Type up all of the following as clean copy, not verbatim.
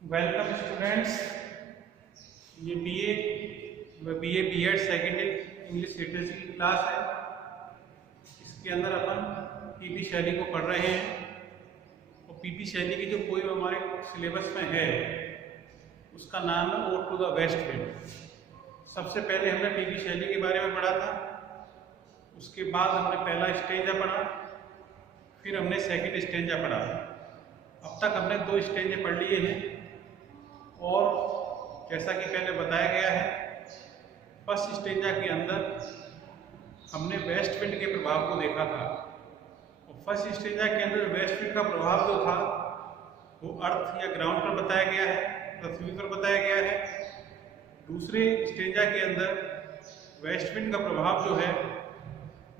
Welcome students. ये BA BEd second English literacy की class है। इसके अंदर अपन पीपी शैली को पढ़ रहे हैं और पीपी शैली की जो पोएम हमारे सिलेबस में है उसका नाम है ode to the west wind. सबसे पहले हमने पीपी शैली के बारे में पढ़ा था, उसके बाद हमने पहला स्टेंजा पढ़ा, फिर हमने सेकंड स्टेंजा पढ़ा। अब तक हमने 2 स्टेंजे पढ़ लिए हैं और जैसा कि पहले बताया गया है, फर्स्ट स्टेंजा के अंदर हमने वेस्ट विंड के प्रभाव को देखा था। और फर्स्ट स्टेंजा के अंदर वेस्ट विंड का प्रभाव जो था वो अर्थ या ग्राउंड पर बताया गया है, पृथ्वी पर बताया गया है। दूसरे स्टेंजा के अंदर वेस्ट विंड का प्रभाव जो है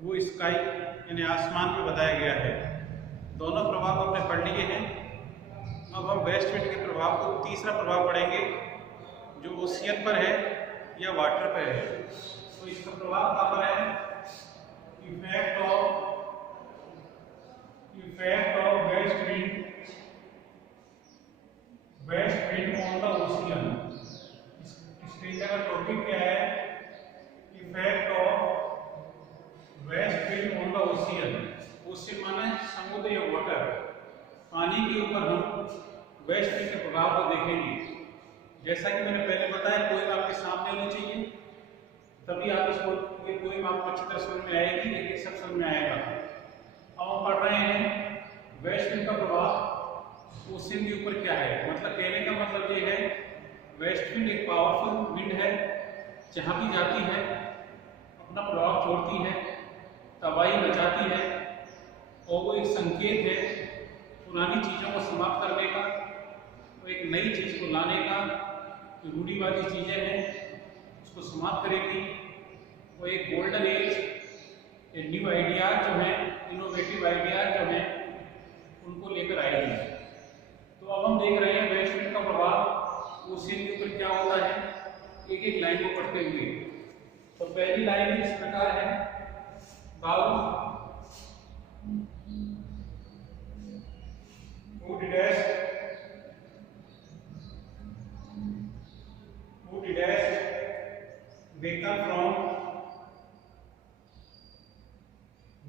वो स्काई यानी आसमान में बताया गया है। दोनों प्रभाव हमने पढ़ लिए हैं। अब हम वेस्ट विंड के प्रभाव को तीसरा प्रभाव पढ़ेंगे जो ओशियन पर है या वाटर पर है। तो इसका प्रभाव कहाँ पर है? Effect of west wind on the ocean. Stanza का टॉपिक क्या है? Effect of west wind on the ocean. Ocean माने समुद्र या वाटर, पानी के ऊपर हम वेस्ट विंड के प्रभाव को देखेंगे। जैसा कि मैंने पहले बताया, पोएम आपके सामने होनी चाहिए, तभी आप इसको पोएम आपको अच्छी तरह समझ में आएगी, एक एक सब समझ में आएगा। अब हम पढ़ रहे हैं वेस्ट विंड का प्रभाव ओशियन के ऊपर क्या है। मतलब कहने का मतलब ये है, वेस्ट विंड एक पावरफुल विंड है, जहाँ भी जाती है अपना प्रभाव छोड़ती है, तबाही मचाती है, और वो एक संकेत है पुरानी चीज़ों को समाप्त करने का, वो एक नई चीज़ को लाने का। जो रूढ़िवादी चीज़ें हैं उसको समाप्त करेगी। वो एक गोल्डन एज, ये न्यू आइडियाज जो हैं, इनोवेटिव आइडियाज जो हैं, उनको लेकर आएगी। तो अब हम देख रहे हैं वेस्ट विंड का प्रभाव ओशियन के ऊपर क्या होता है, एक एक लाइन को पढ़ते हुए। तो पहली लाइन इस प्रकार है, बाबू who did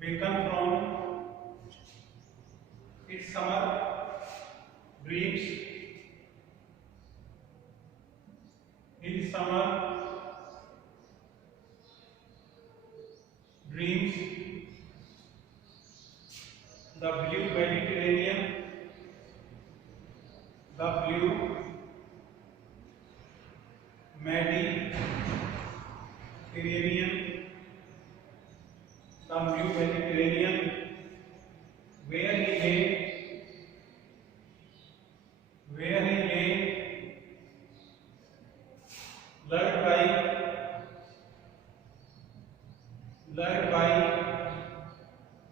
waken from its summer dreams, the blue Mediterranean, the blue Mediterranean, where he lay, lulled by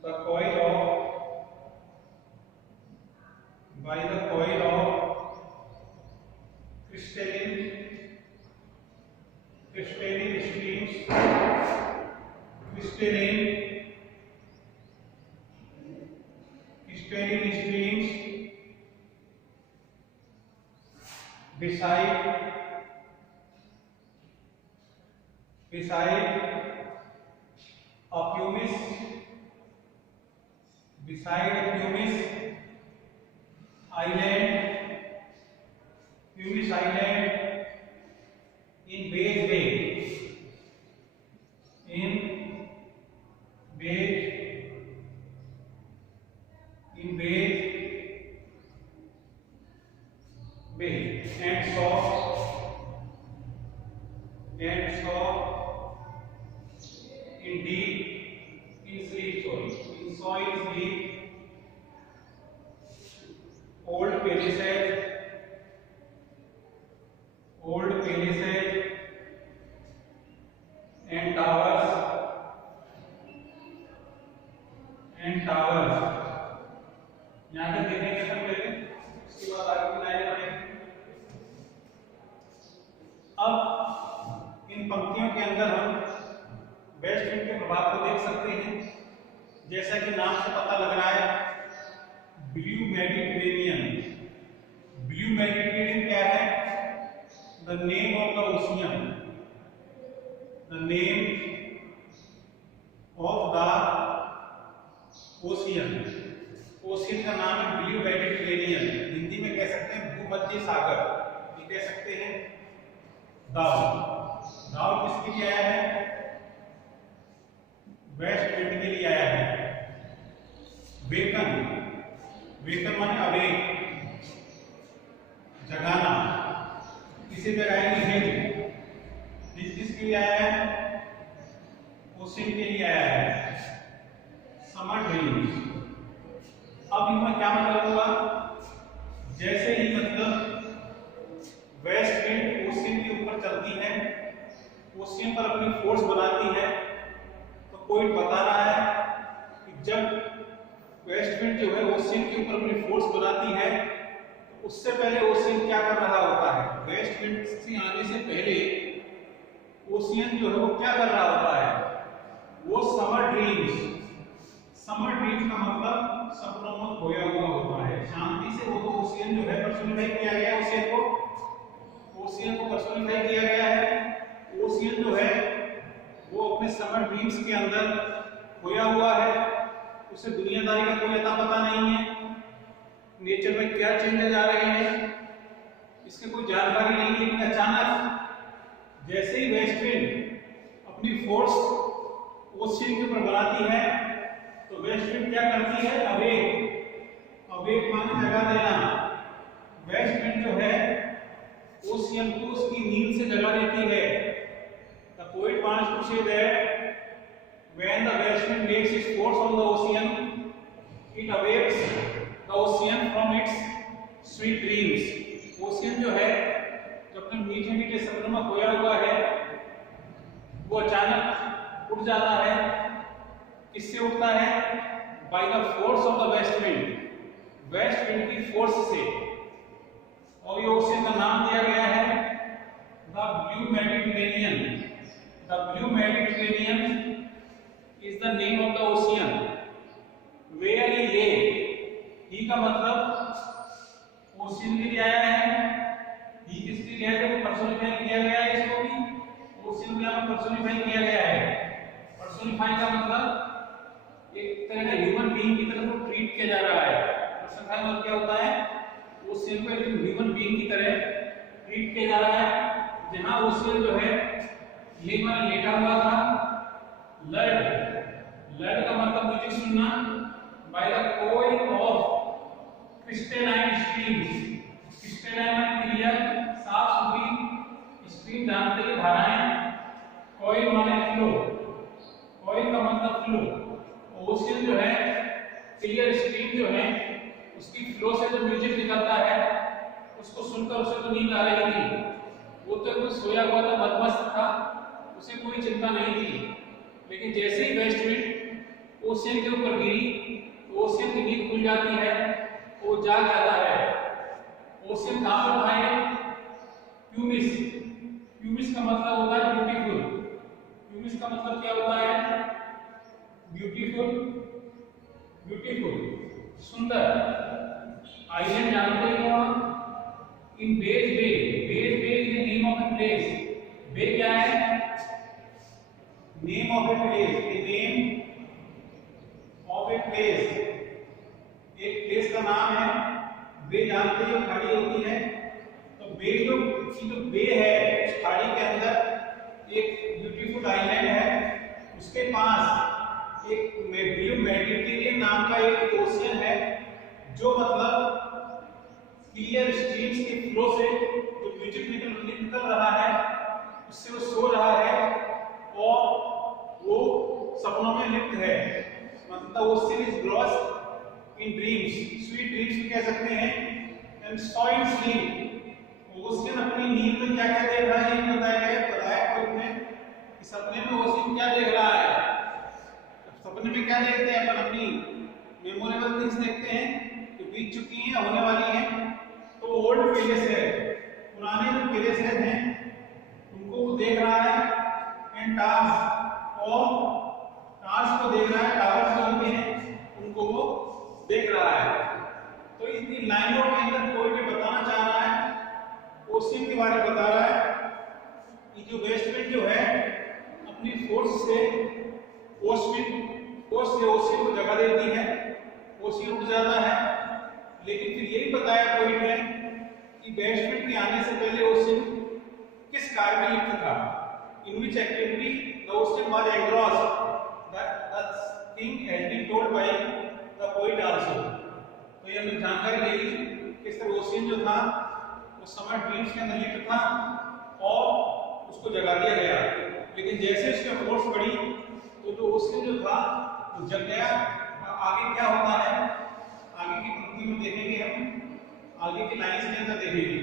the coil of crystalline streams beside a pumice island in Bays Bay, and saw in sleep, old palaces and towers यहाँ तक देखेंगे सब पहले, उसके बाद आगे की लाइनें पढ़ेंगे। अब इन पंक्तियों के अंदर हम वेस्ट विंड के प्रभाव को देख सकते हैं। जैसा कि नाम से पता लग रहा है, ब्लू मेडिटेरेनियन। ब्लू मेडिटेरेनियन क्या the name of the ocean, the name of the ocean, ocean का नाम है ब्लू मेडिटेरेनियन, हिंदी में कह सकते हैं भूमध्य सागर, ये कह सकते हैं दाव। दाव किसके लिए आया है? वेस्ट विंड के लिए आया है। वेकन, वेकन माने अवेक, जगाना। इसी तरह आएंगे हिल, हिल किसके लिए आया है? ओशियन के लिए आया है। समर ड्रीम्स, अब इनका क्या मतलब होगा? जैसे ही मतलब वेस्ट विंड ओशियन के ऊपर चलती है, ओशियन पर अपनी फोर्स बनाती है, तो कोई बता रहा है कि जब वेस्ट विंड जो है ओशियन के ऊपर अपनी फोर्स बनाती है, तो उससे पहले ओशियन क्या कर रहा होता है? वेस्ट विंड से आने से पहले ओशियन जो है वो क्या कर रहा होता है? वो समर ड्रीम्स, समर ड्रीम्स का मतलब सपनों में खोया हुआ होता है। शांति से वो तो ओशियन जो है पर्सोनिफाई किया गया है, ओशियन को पर्सोनिफाई किया गया है। ओशियन जो है वो अपने समर ड्रीम्स के अंदर खोया हुआ है, उसे दुनियादारी का कोई अता पता नहीं है, नेचर में क्या चेंजेस आ रहे हैं इसकी कोई जानकारी नहीं है। लेकिन अचानक जैसे ही वेस्ट विंड अपनी फोर्स ओशियन के ऊपर बनाती है, तो वेस्ट विंड क्या करती है? अवेक, अवेक माने जगा देना। वेस्ट विंड जो है ओशियन को उसकी नींद से जगा देती है। The poet wants to say that when the west wind makes its force on the ocean, it awakes the ocean from its sweet dreams. Ocean जो है जो अपने मीठे मीठे सपनों में खोया हुआ है, वो अचानक उठ जाता है। किससे उठता है? By the force of the west wind, waste wind की फोर्स से। और ये ओशियन का नाम दिया गया है the blue Mediterranean. The blue Mediterranean is the name of the ocean where he lay. ही का मतलब ओशियन के लिए आया है, ही किसके लिए आया है? पर्सोनिफाई किया गया है इसको भी, ओशियन को यहाँ पर्सोनिफाई किया गया है। पर्सोनिफाई का मतलब एक तरह का ह्यूमन बीइंग की तरह को ट्रीट किया जा रहा है। पर्सोनिफाई मतलब क्या होता है? ओशियन को एक ह्यूमन बीइंग की तरह ट्रीट किया जा रहा है। जहाँ ओशियन जो है ये मैंने लेटा हुआ था, लर्ड, लर्ड का मतलब म्यूजिक सुनना, by the coil of crystalline streams. Crystalline माने क्लियर, साफ सुथरी, स्ट्रीम जानते हैं धाराएं, कोइल माने फ्लो, कोइल का मतलब फ्लो। ओशियन जो है क्लियर स्ट्रीम जो है उसकी फ्लो से जो म्यूजिक निकलता है उसको सुनकर उसे तो नींद आ रही थी। वो तो कुछ सोया हुआ था, मदमस्त था, उसे कोई चिंता नहीं थी। लेकिन जैसे ही वेस्ट विंड ओशियन के ऊपर गिरी, तो ओशियन की नींद खुल जाती है, वो जाग जाता है। ओशियन कहाँ पर था? प्यूमिस, प्यूमिस का मतलब होता है ब्यूटीफुल। प्यूमिस का मतलब क्या होता है? ब्यूटीफुल, ब्यूटीफुल, सुंदर। आइलैंड जानते हो आप? In bays bay, bays bay is the name of a place. Bay क्या है? Name of a place, the name of a place, एक प्लेस का नाम है। बे जानते हो खाड़ी होती है, तो बे जो बे है उस खाड़ी के अंदर एक ब्यूटीफुल आइलैंड है, उसके पास एक ब्लू मेडिटेरेनियन नाम का एक ओशियन है, जो मतलब क्लियर स्ट्रीम्स के फ्लो से जो म्यूजिक निकल रहा है उससे वो सो रहा है और वो सपनों में लिप्त है। मतलब ocean is lost in dreams, sweet dreams भी कह सकते हैं, and saw in sleep. Ocean अपनी नींद में क्या क्या देख रहा है ये बताया कोई ने कि सपने में ओशियन क्या देख रहा है। सपने में क्या देखते हैं? अपन अपनी मेमोरेबल थिंग्स देखते हैं जो बीत चुकी हैं, होने वाली हैं। तो ओल्ड पेजेस है, पुराने जो पेजेस हैं उनको वो देख रहा है। एंड टार्स, और टार्स को देख रहा है, टावर्स जो होते हैं उनको वो देख रहा है। तो इतनी लाइनों के अंदर कोई भी बताना चाह रहा है, ओशियन के बारे में बता रहा है से ओशियन को जगह देती है, ओशियन उठ जाता है। लेकिन फिर यही बताया पॉइंट है कि वेस्ट विंड के आने से पहले ओशियन किस कार्य में लिप्त था, in which activity the ocean was engrossed, the thing has been told by the poet also. तो ये हमने जानकारी ले ली किस तरह ओशियन जो था उस समय ड्रीम्स के अंदर लिप्त था और उसको जगा दिया गया। लेकिन जैसे उसकी फोर्स बढ़ी तो जो ओशियन जो था वो जग गया। आगे क्या होता है आगे की पंक्ति में देखेंगे, हम आगे की लाइंस के अंदर देखेंगे।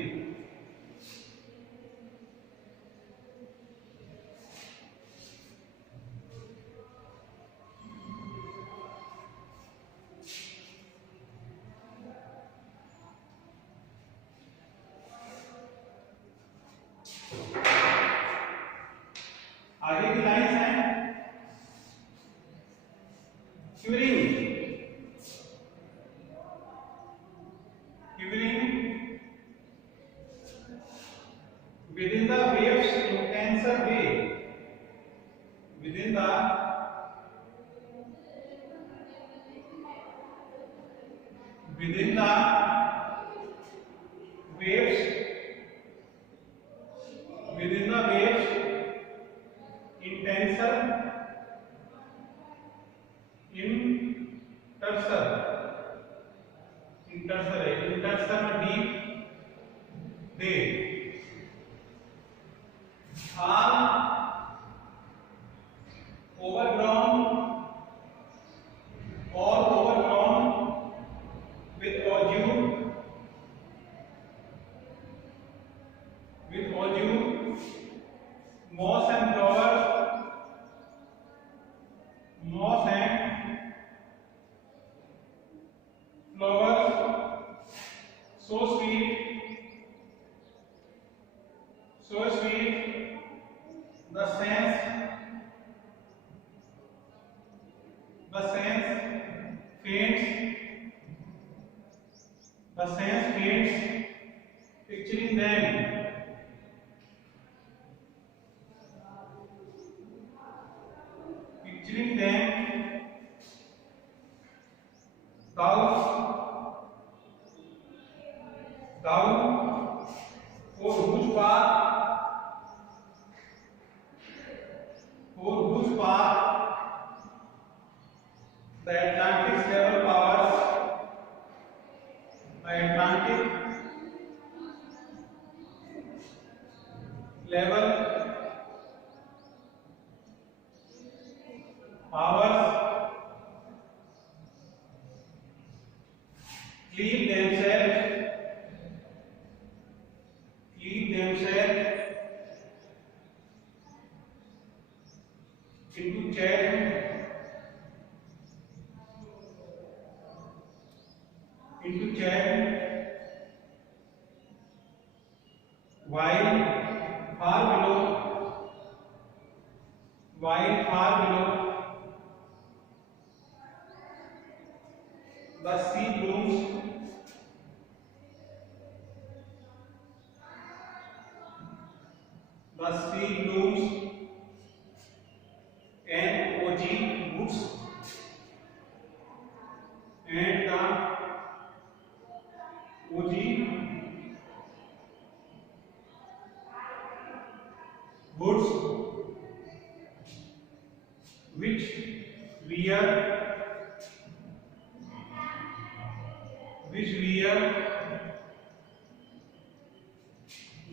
आगे की लाइंस हैं quivering within the waves intenser way, within the waves, within the waves intenser में deep they are overgrown with ozue, moss and flowers, so sweet, the sense faints, picturing them down for whose path the Atlantic's level powers, the Atlantic level powers cleave themselves into channel, while far below the sea blooms and ozee woods, and the ozee woods which wear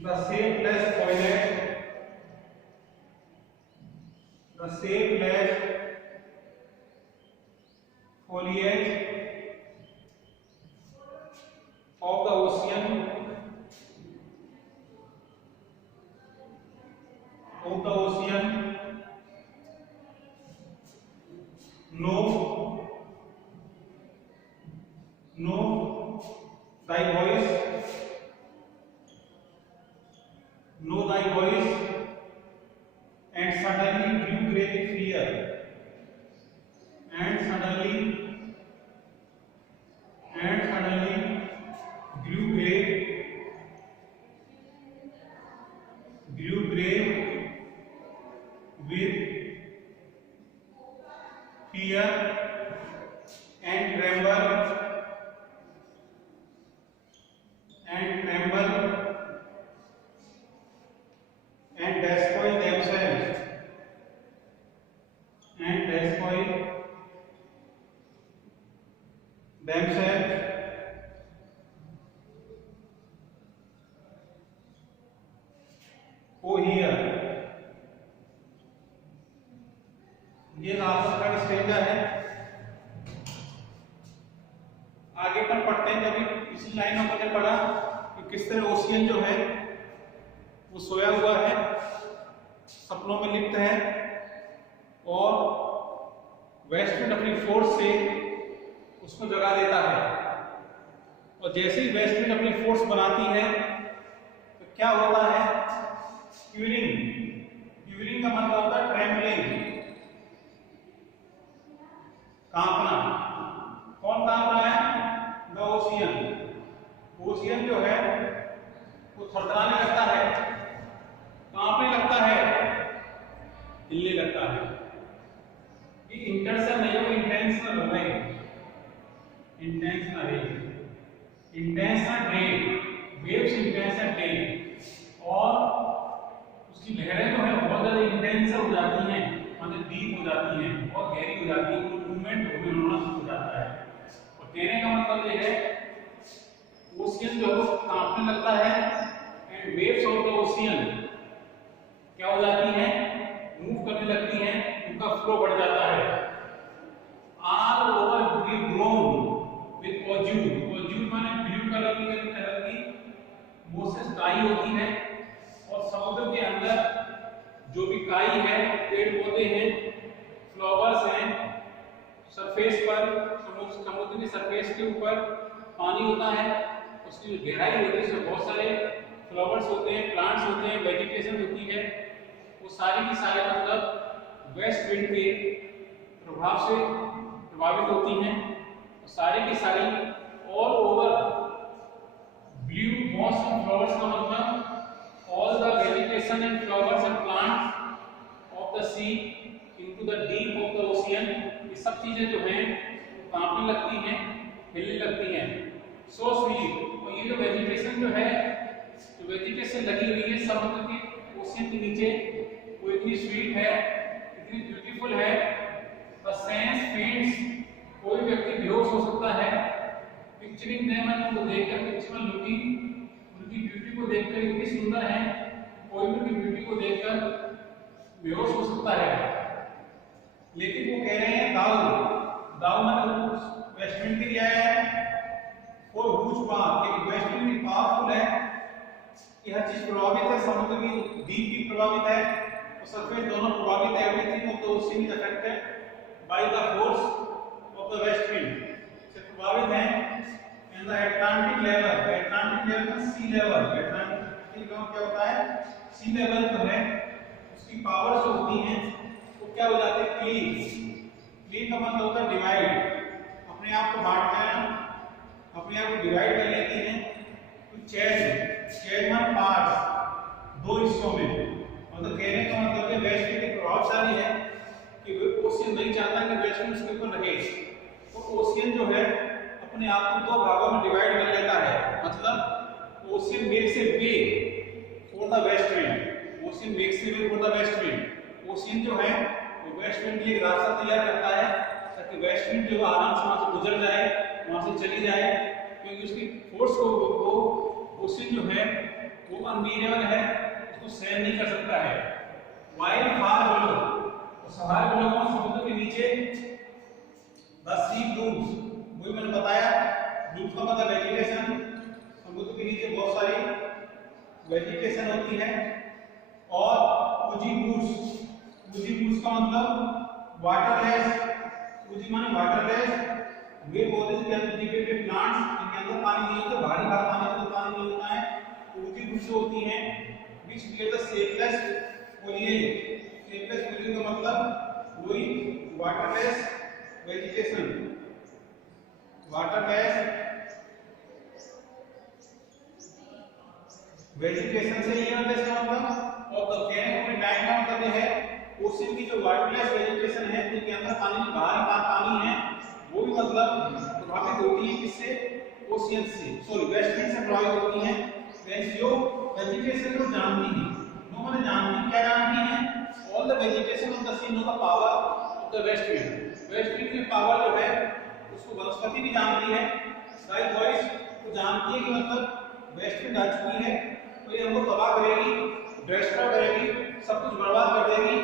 the shapeless foliage of the ocean, know thy voice, and suddenly grew great fear, and suddenly grew gray with tremble and despoil themselves oh here ये आपका third stage है। आगे पर पढ़ते हैं, कभी इसी line में हमने पढ़ा कि किस तरह ओशियन जो है वो सोया हुआ है, सपनों में लिप्त है और वेस्ट विंड अपनी फोर्स से उसको जगा देता है। और जैसे ही वेस्ट विंड अपनी फोर्स बनाती है तो क्या होता है, क्यूरिंग का मतलब होता है ट्रेम्बलिंग, कांपना। कौन कांप रहा है? द ओशियन जो है वो थरथराने लगता है, कांपने लगता है, हिलने लगता है। ये इंटरसल नहीं हो, इंटेंशनल हो गए, intentional drain, waves intentional drain. और उसकी लहरें जो है बहुत ज्यादा इंटेंस हो जाती हैं, मतलब डीप हो जाती हैं और गहरी हो जाती है, मूवमेंट होना शुरू हो जाता है। और कहने का मतलब ये है ओशियन जो है कांपने लगता है and waves of the ocean क्या हो जाती हैं, मूव करने लगती हैं, उनका फ्लो बढ़ जाता है। All over we grown with azure माने ब्लू कलर की मोसेस काई होती है। और समुद्र के अंदर जो भी काई है, पेड़ पौधे हैं, फ्लावर्स हैं, सरफेस पर समुद्र की सरफेस के ऊपर पानी होता है, उसकी जो गहराई होती है उसमें बहुत सारे फ्लावर्स होते हैं, प्लांट्स होते हैं, वेजिटेशन होती है। वो सारी की सारी मतलब वेस्ट विंड के प्रभाव से प्रभावित होती हैं। सारी की सारी all over blue moss and flowers का मतलब all the vegetation and flowers and plants of the sea into the deep of the ocean, ये सब चीजें जो हैं कांपने लगती हैं, हिलने लगती हैं। So sweet, और ये जो वेजिटेशन जो है, जो वेजिटेशन लगी हुई है समुद्र के ओशियन के नीचे, वो इतनी स्वीट है, इतनी ब्यूटीफुल है, the sense feeds, कोई व्यक्ति बेहोश हो सकता है पिक्चरिंग देम, उनको देखकर पिक्चरल लुकिंग, उनकी ब्यूटी को देखकर इतनी सुंदर है, कोई भी उनकी ब्यूटी को देखकर बेहोश हो सकता है। लेकिन वो कह रहे हैं दाऊ मतलब वेस्ट विंड के लिए आया है और हुज पावर, लेकिन वेस्ट विंड भी पावरफुल है कि हर चीज प्रभावित है, समुद्र की डीप भी प्रभावित है और सरफेस दोनों प्रभावित है। Everything of the ocean is affected by the force of the west wind से प्रभावित है। एंड द अटलांटिक लेवल का सी लेवल, अटलांटिक क्या होता है, सी लेवल जो है उसकी पावर जो होती है वो क्या हो जाती है, क्लीव का मतलब होता है डिवाइड, अपने आप को बांट लेना, अपने आप को डिवाइड कर लेती हैं। तो चेज मान पार्ट्स, दो हिस्सों में। मतलब कहने का मतलब है वेस्ट विंड प्रभावशाली है कि ओशियन नहीं चाहता कि वेस्ट विंड उसके ऊपर रहे, तो ओशियन जो है अपने आप को दो भागों में डिवाइड कर लेता है। मतलब ocean makes a way for the west wind, ocean makes a way for the west wind. Ocean जो है वो वेस्ट विंड के लिए रास्ता तैयार करता है ताकि वेस्ट विंड जो आराम से वहां से गुजर जाए, वहां से चली जाए, क्योंकि उसकी फोर्स को ओशियन जो है वो अनबीरेबल है, उसको सहन नहीं कर सकता है। वाइल फार बिलो, तो सहार बिलो समुद्र के नीचे द सी ब्लूम्स, वही मैंने बताया, ब्लूम्स का मतलब वेजिटेशन, समुद्र के नीचे बहुत सारी वेजिटेशन होती है। और उजी बूट्स का मतलब वाटरलेस, उजी माने वाटरलेस, वे पौधे के अंदर जिनके प्लांट्स जिनके अंदर पानी नहीं होता, भारी भार पानी नहीं होता है, उजी बूट्स होती हैं which create the shapeless foliage, shapeless foliage का मतलब वही waterless vegetation, से ये मतलब इसका मतलब। और द कैन टाइम का मतलब है ओशियन की जो वाटरलेस वेजिटेशन है जिनके अंदर पानी है वो भी मतलब प्रभावित होती है किससे, ओशियन से, सॉरी वेस्ट विंड से प्रभावित होती है। वेजिटेशन को जानती है, नो मैंने जानती, क्या जानती है? All the vegetation of the sea know the power of the west wind. West wind की पावर जो है उसको वनस्पति भी जानती है, लाइक वॉइस को जानती है कि मतलब वेस्ट विंड आ चुकी है तो ये हमको तबाह करेगी, डिस्ट्रॉय करेगी, सब कुछ बर्बाद कर देगी।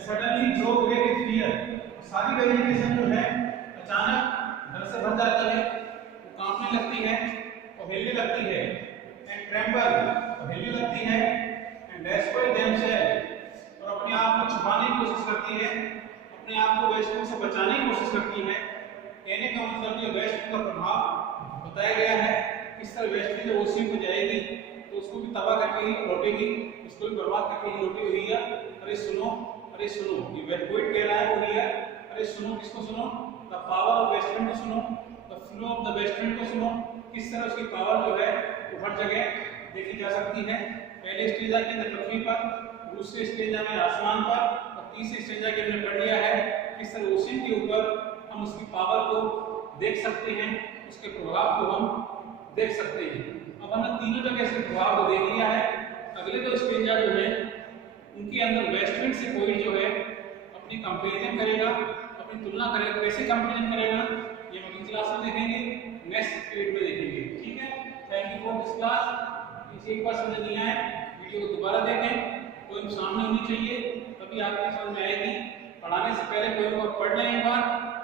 सडनली ग्रो ग्रेट फियर, सारी वेजिटेशन जो है अचानक डर से भर जाती है, वो कांपने लगती है और हिलने लगती है, एंड ट्रेम्बल, और हिलने लगती है, एंड डेस्परेट देमसेल्फ, और अपने आप को छुपाने की कोशिश करती है, अपने आप को वेस्ट विंड से बचाने की कोशिश करती है। कहने का मतलब ये वेस्ट विंड का प्रभाव बताया गया है, किस तरह वेस्ट विंड ओशियन को जाएगी तो उसको भी तबाह करके ही लौटेगी, उसको भी बर्बाद करके ही लौटी हुई है। अरे सुनो, अरे सुनो, ये वेटपोइट कह रहा है वो है, अरे सुनो, किसको सुनो? The power of west wind को सुनो, the flow of the west wind को सुनो, किस तरह उसकी पावर जो है वो हर जगह देखी जा सकती है। पहले स्टेज के अंदर पृथ्वी पर, दूसरे स्टेज में आसमान पर, और तीसरे स्टेज के अंदर पढ़ लिया है किस तरह ओशियन के ऊपर हम उसकी पावर को देख सकते हैं, उसके प्रभाव को हम देख सकते हैं। अब हमने तीनों जगह से प्रभाव को देख लिया है। अगले दो स्टेज जो है उनके अंदर वेस्ट विंड से कोई जो है अपनी कंपैरिजन करेगा, अपनी तुलना करेगा। कैसे कंपैरिजन करेगा ये हम अगली क्लास में देखेंगे, नेक्स्ट पीरियड में देखेंगे। ठीक है, thank you for this class. इसे एक बार समझ नहीं आए वीडियो को दोबारा देखें, कोई सामने होनी चाहिए तभी आपको समझ में आएगी। पढ़ाने से पहले कोई को पढ़ लें एक बार,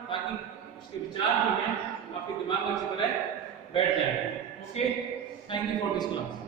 ताकि उसके विचार जो है आपके दिमाग में अच्छी तरह बैठ जाए। Okay, thank you for this class.